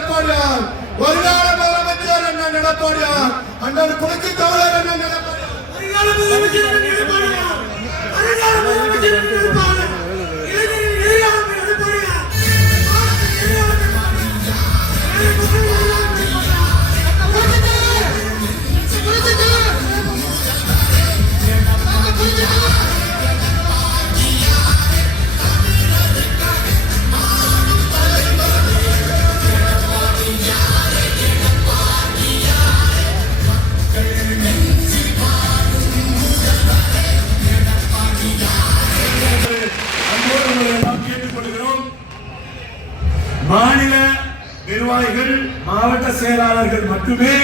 எடப்பாடியார் கழகத்தின் நிரந்தர பொதுச் செயலாளர் அண்ணன் எடப்பாடியார் வருங்கால முதலமைச்சர் அண்ணன் எடப்பாடியார் அண்ணன் புரட்சி தமிழர் அண்ணன் எடப்பாடியார் மாவட்ட செயலாளர்கள் மட்டுமே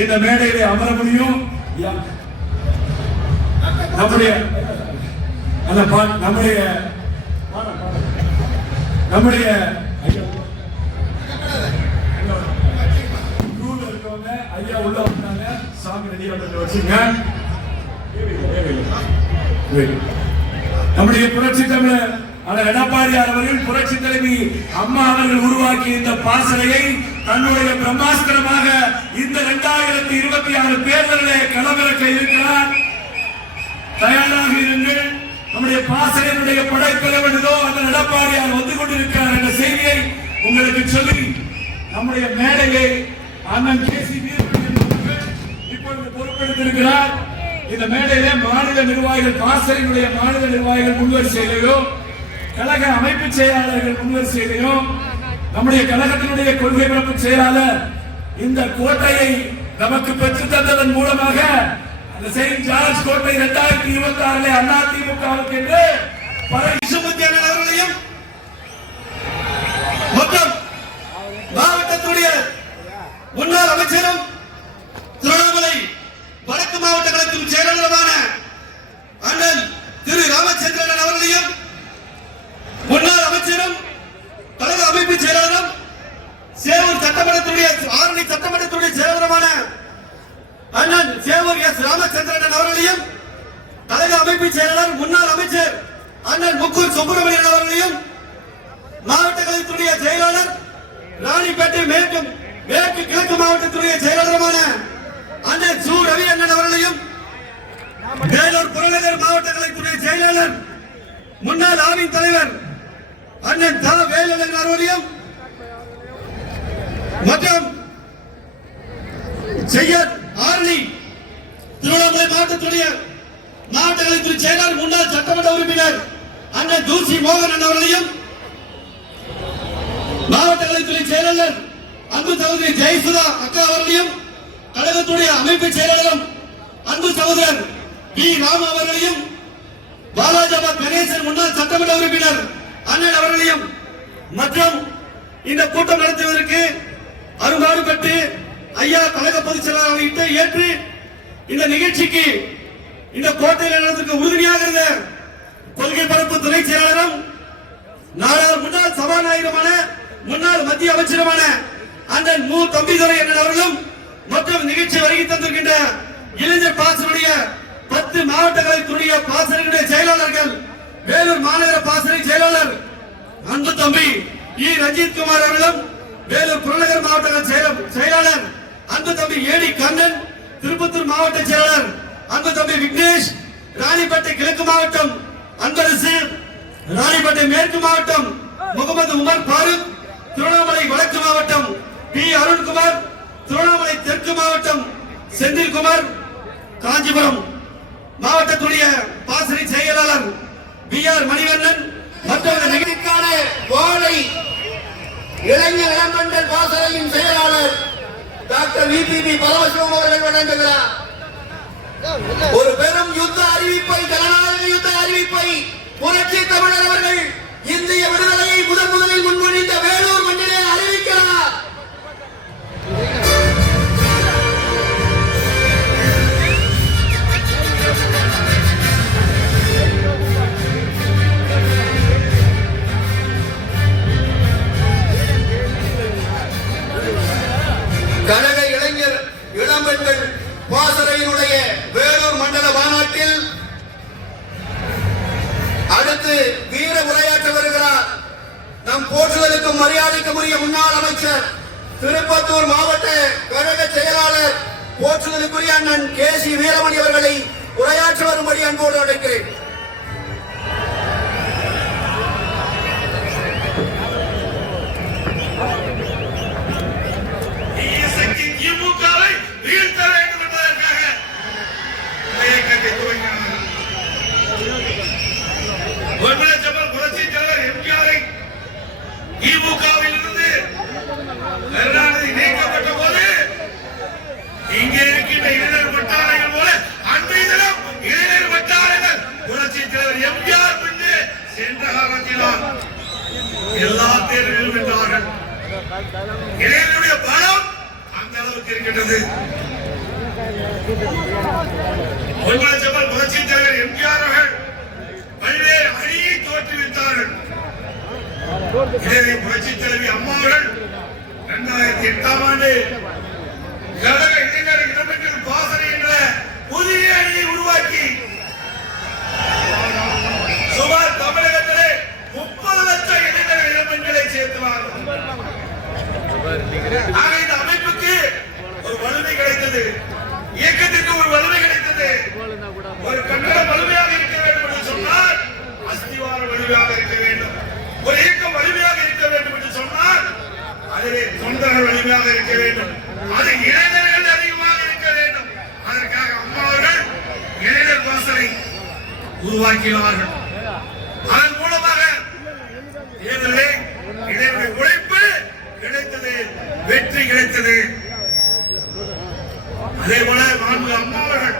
இந்த மேடையிலே அமர முடியும். நம்முடைய நம்முடைய நம்முடைய ஐயா, இருக்கவங்க ஐயா உள்ள வந்தாங்க சாமி ரெடியா வச்சுங்க. நம்முடைய புரட்சி தமிழர் அந்த எடப்பாடியார் அவர்கள் புரட்சி தலைவி அம்மா அவர்கள் உருவாக்கிய இந்த பாசறையை தன்னுடைய பிரம்மாஸ்திரமாக இந்த இரண்டாயிரத்தி இருபத்தி ஆறு தேர்தலிலே களமிறக்க இருக்கிறார். தயாராக இருங்கள் நம்முடைய பாசறையினுடைய படைத்தலைவன் இதோ அந்த நடப்பாடியார் வந்து கொண்டிருக்கிறார் என்ற செய்தியை உங்களுக்கு சொல்லி நம்முடைய மேடையை அண்ணன் கே சி இப்பொழுது பொறுப்பெடுத்திருக்கிறார். இந்த மேடையிலே மாநில நிர்வாகிகள் பாசறையினுடைய மாநில நிர்வாகிகள் முன்வரிசையிலையும் கழக அமைப்பு செயலாளர்கள் முன்வரிசையிலையும் நம்முடைய கழகத்தினுடைய கொள்கை பரப்பு செயலாளர் இந்த கோட்டையை நமக்கு பெற்றுத் தந்ததன் மூலமாக அந்த செயின்ட் ஜார்ஜ் கோட்டை இரண்டாயிரத்தி இருபத்தி ஆறுல அண்ணா திமுகவுக்கு என்று பல விஸ்வமுத்தியாளர் அவர்களையும் மற்றும் மாவட்டத்துடைய முன்னாள் அமைச்சரும் திருவண்ணாமலை வடக்கு மாவட்ட கழகத்தின் செயலாளருமான அண்ணன் திரு ராமச்சந்திரன் அவர்களையும் முன்னாள் அமைச்சரும் கழக அமைப்பு செயலாளரும் சேவூர் சட்டமன்றத்துடைய ஆரணி சட்டமன்றத்துடைய செயலாளருமான அண்ணன் சேவூர் எஸ் ராமச்சந்திரன் அவர்களையும் கழக அமைப்பு செயலாளர் முன்னாள் அமைச்சர் அண்ணன் முக்கூர் சுப்பிரமணியன் அவர்களையும் மாவட்ட கழகத்துடைய செயலாளர் ராணிப்பேட்டை மேற்கு மேற்கு கிழக்கு மாவட்டத்துடைய செயலாளருமான அண்ணன் சு. ரவி அண்ணன் அவர்களையும் வேலூர் புறநகர் மாவட்ட கழகத்துடைய செயலாளர் முன்னாள் ஆவின் தலைவர் அண்ணன் தா. வேலழகன் அவர்களையும் மற்றும் செய்யர் ஆரணி திருவண்ணாமலை மாவட்டத்துடைய மாவட்ட கலைத்துறை செயலாளர் முன்னாள் சட்டமன்ற உறுப்பினர் அண்ணன் தூசி மோகன் அவர்களையும் மாவட்ட கலைத்துறை செயலாளர் அன்பு சகோதரி ஜெயசுதா அக்கா அவர்களையும் கழகத்துடைய அமைப்பு செயலாளரும் அன்பு சகோதரர் பி ராம் அவர்களையும் பாலாஜாபாத் கணேசன் முன்னாள் சட்டமன்ற உறுப்பினர் அண்ணன் அவர்களையும் மற்றும் இந்த கூட்டம் நடத்துவதற்கு அரும்பாடுபட்டு ஐயா கழக பொதுச் செயலாளர்கிட்ட ஏற்று இந்த நிகழ்ச்சிக்கு இந்த கோட்டையில் நடந்ததுக்கு உறுதுணையாக இருந்த கொள்கை பரப்பு துணை செயலாளரும் நாடாளு முன்னாள் சபாநாயகருமான முன்னாள் மத்திய அமைச்சருமான அந்த மு தம்பிதுரை அண்ணன் அவர்களும் மற்றும் நிகழ்ச்சி வருகை தந்திருக்கின்ற இளைஞர் பாசனுடைய பத்து மாவட்டங்களுக்குரிய பாசனையுடைய செயலாளர்கள் வேலூர் மாநகர பாசனை செயலாளர் அன்பு தம்பி இ. ரஞ்சித் குமார் அவர்களும் வேலூர் புறநகர் மாவட்ட செயலாளர் அன்பு தம்பி ஏடி கண்ணன் திருப்பத்தூர் மாவட்ட செயலாளர் அன்பு தம்பி விக்னேஷ் ராணிப்பேட்டை கிழக்கு மாவட்டம் அன்பரசு ராணிப்பேட்டை மேற்கு மாவட்டம் முகமது உமர் பாரூக் திருவண்ணாமலை வடக்கு மாவட்டம் பி. அருண்குமார் திருவண்ணாமலை தெற்கு மாவட்டம் செந்தில்குமார் காஞ்சிபுரம் மாவட்டத்துடைய பாசறை செயலாளர் பி. ஆர். மணிவண்ணன் மற்றும் வாழை இளைஞர் இளமண்டல் பாசறையின் செயலாளர் டாக்டர் விபிபி பரமசிவம் அவர்கள் வழங்குகிறார் ஒரு பெரும் யுத்த அறிவிப்பை ஜனநாயக யுத்த அறிவிப்பை புரட்சி தமிழர் அவர்கள் இந்திய விடுதலையை முதன் முதலில் முன்மொழிந்த வேலு போற்றுதலுக்குரிய அண்ணன் கே சி வீரமணி அவர்களை உரையாற்ற வரும்படி அன்போடு அழைக்கிறேன் இசைக்கு திமுகவை வீழ்த்த வேண்டும் என்பதற்காக இந்த இயக்கத்தை துவங்கினார் ஒருமுறை ஜபல் புரட்சி தலைவர் எம்ஜிஆரை திமுகவில் இருந்து கருணாநிதி நீக்கப்பட்ட போது இங்கே இருக்கின்ற இளைஞர் வட்டாரங்கள் போல அன்றைய தினம் இளைஞர் வட்டாரங்கள் புரட்சி தலைவர் எம்ஜிஆர் பின்னு சென்ற காலத்தினால் எல்லா தேர்தலிலும் வென்றார்கள் இளைஞருடைய பலம் அந்த அளவுக்கு இருக்கின்றது. ஒன்பது ஜபல் புரட்சி தலைவர் எம்ஜிஆர் அவர்கள் பல்வேறு அணியை தோற்றுவித்தார்கள். இதே புரட்சி தலைவி அம்மா அவர்கள் இரண்டாயிரத்தி எட்டாம் ஆண்டு கழக இளைஞர் இடம்பெற்றில் பாசறை என்ற புதிய அணியை உருவாக்கி சுமார் தமிழகத்திலே முப்பது லட்சம் இளைஞர் இளம்பெண்களை சேர்த்துவார்கள் ஆக இந்த அமைப்புக்கு ஒரு வலிமை கிடைத்தது. இயக்கத்திற்கு ஒரு வலிமை கிடைத்தது. ஒரு கட்டடம் வலிமையாக இருக்க வேண்டும் என்று சொன்னால் அஸ்திவார வலிமையாக இருக்க வேண்டும். ஒரு இயக்கம் வலிமையாக இருக்க வேண்டும் என்று சொன்னால் அதிலே தொண்டர்கள் வலிமையாக இருக்க வேண்டும். அது இளைஞர்கள் அதிகமாக இருக்க வேண்டும். அதற்காக அம்மா அவர்கள் இளைஞர் பாசனை உருவாக்கினார்கள் அதன் மூலமாக தேர்தலே இளைஞருடைய உழைப்பு கிடைத்தது வெற்றி கிடைத்தது அதே போல நான்கு அம்மா அவர்கள்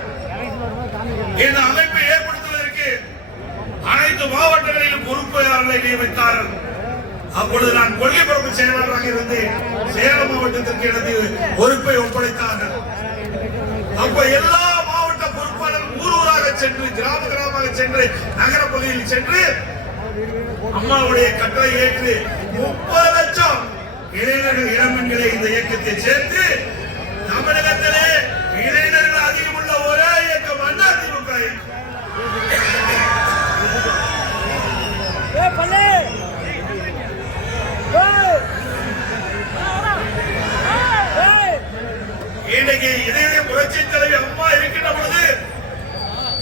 இந்த அமைப்பை ஏற்படுத்துவதற்கு அனைத்து மாவட்டங்களிலும் பொறுப்பாளர்களை நியமித்தார்கள் அப்பொழுது நான் கொள்கை பரப்பு செயலாளராக இருந்தேன் சேலம் மாவட்டத்திற்கு எனது பொறுப்பை ஒப்படைத்தார்கள். அப்ப எல்லா மாவட்ட பொறுப்பாளர்கள் ஊர் ஊராக சென்று கிராம கிராமமாக சென்று நகர பகுதியில் சென்று அம்மாவுடைய கட்டளை ஏற்று முப்பது லட்சம் இளைஞர்கள் இளம்பெண்களை இந்த இயக்கத்தை சேர்த்து இன்னைக்கு இதே புரட்சி தலைவி அம்மா இருக்கின்ற பொழுது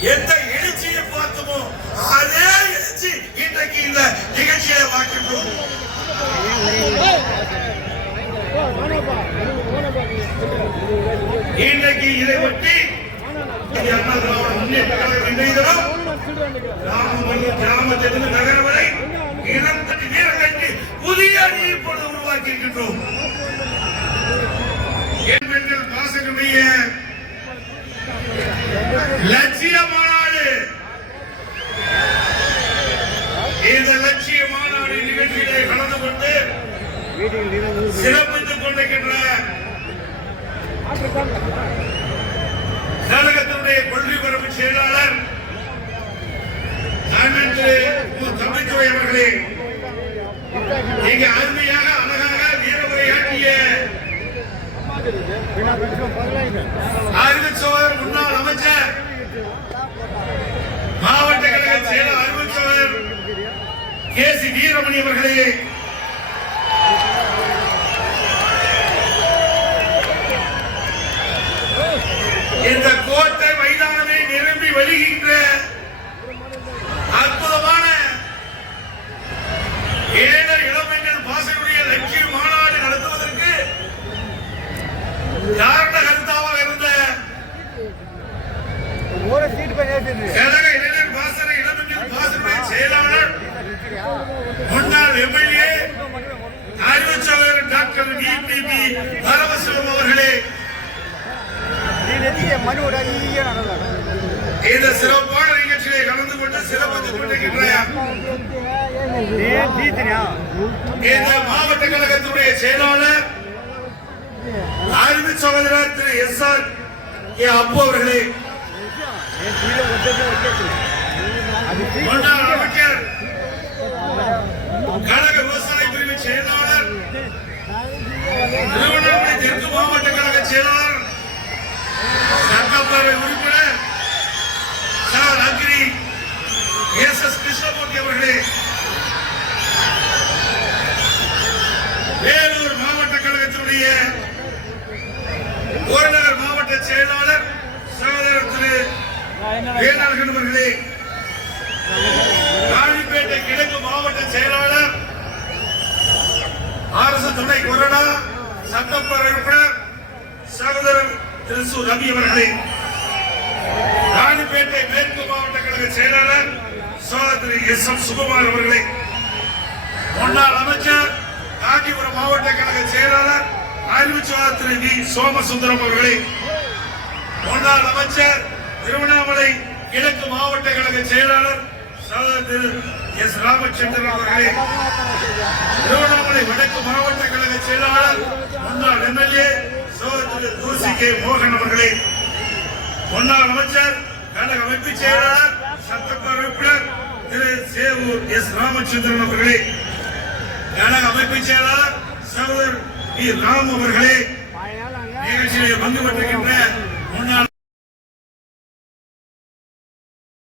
எந்த எழுச்சியை பார்த்தோமோ அதே எழுச்சி இன்றைக்கு இந்த நிகழ்ச்சியை பார்க்கின்றோம் இன்றைக்கு இதை ஒட்டி அண்ணா திராவிட முன்னேற்ற கழகம் இன்றைய தினம் கிராமத்திலிருந்து நகரம் வேண்டும் ஏனென்றால் என் லட்சிய மாநாடு இந்த லட்சிய மாநாடு நிகழ்ச்சியிலே கலந்து கொண்டு சிறப்பித்துக் கொண்டிருக்கின்ற கழகத்தினுடைய கொள்கை பரப்பு செயலாளர் அண்ணன் தமிழ்துறை அவர்களே இங்க அருமையாக அறிவிச் சோழர் முன்னாள் அமைச்சர். மாவட்ட கழக செயலர் அறிவிச் சோழர் கே சி வீரமணி அவர்களே. இந்த கோட்டை மைதானமே நிரம்பி வழிகின்ற அற்புதமான ஏழை இளமைகள் பாசனுடைய லட்சிய மாநாடு நடத்துவதற்கு காரண கருத்தாவாக இருந்த கழக இளைஞர் பாசன இளமைகள் பாசனுடைய செயலாளர் முன்னாள் எம்எல்ஏ அறிவிச்சாளர் டாக்டர் டிபிபி பரமசிவம் அவர்களே. இந்த சிறப்பான நிகழ்ச்சியை கலந்து கொண்டு சிறப்பித்துக் கொண்டிருக்கின்ற இந்த மாவட்ட கழகத்தினுடைய செயலாளர் அறிவு சகோதரர் திரு எஸ் ஆர் ஏ அப்பு அவர்களே. கழக விவசாய பிரிவு செயலாளர் திருவண்ணாமலை தெற்கு மாவட்ட கழக செயலாளர் சட்டப்பேரவை உறுப்பினர் sir agri S. S. Krishnamurthy அவர்களே வேலூர் மாவட்ட உரையாளர்கள் அவர்களே ராணிப்பேட்டை கிழக்கு மாவட்ட செயலாளர் அரசு துணை கொறடா சட்டப்பேரவை உறுப்பினர் சகோதரர் திரு சு ரவி அவர்களே ராணிப்பேட்டை மேற்கு மாவட்ட கழக செயலாளர் சோதரி எஸ் எம் சுகுமார் அவர்களை முன்னாள் அமைச்சர் காஞ்சிபுரம் மாவட்ட கழக செயலாளர் அறிவுச்சுவார் வி. சோமசுந்தரம் அவர்களை முன்னாள் அமைச்சர் திருவண்ணாமலை கிழக்கு மாவட்ட கழக செயலாளர் சகோதரர் எஸ் ராமச்சந்திரன் அவர்களே திருவண்ணாமலை வடக்கு மாவட்ட கழக செயலாளர் முன்னாள் எம்எல்ஏ சகோதரர் தூசி கே மோகன் அவர்களே முன்னாள் அமைச்சர் கழக அமைப்பு செயலாளர் சட்டப்பேரவை உறுப்பினர் திரு. சேவூர் எஸ். ராமச்சந்திரன் அவர்களே கழக அமைப்பு செயலாளர் சகோதரர் ராம் அவர்களே நிகழ்ச்சியிலே பங்கு பெற்றிருக்கின்ற முன்னாள்